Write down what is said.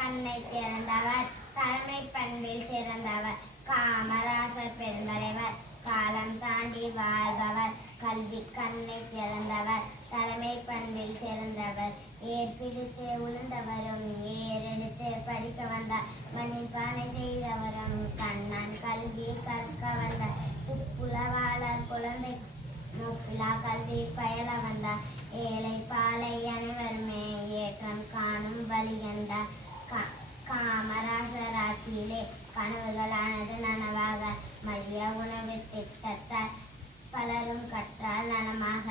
கண்ணை திறந்தவர், தலைமை பண்பில் சிறந்தவர், காமராசர் பெருந்தலைவர், காலம் தாண்டி வாழ்பவர், கல்வி கண்ணை திறந்தவர், தலைமை பண்பில் சிறந்தவர், ஏற்பிடித்து உளுந்தவரும், ஏறெடுத்து படிக்க வந்தார், மண்ணின் பானை செய்தவரும், கண்ணன் கல்வி கற்க வந்தார், துப்புலவாளர் குழந்தை மூப்பிலா கல்வி பயில வந்தார், ஏழை பாலை அனைவருமே ஏற்றம் காணும் வழி கண்டார். காமராசர் ஆட்சியிலே கனவுகளானது நனவாக, மதிய உணவு திட்டத்தால் பலரும் கற்றால் நலமாக.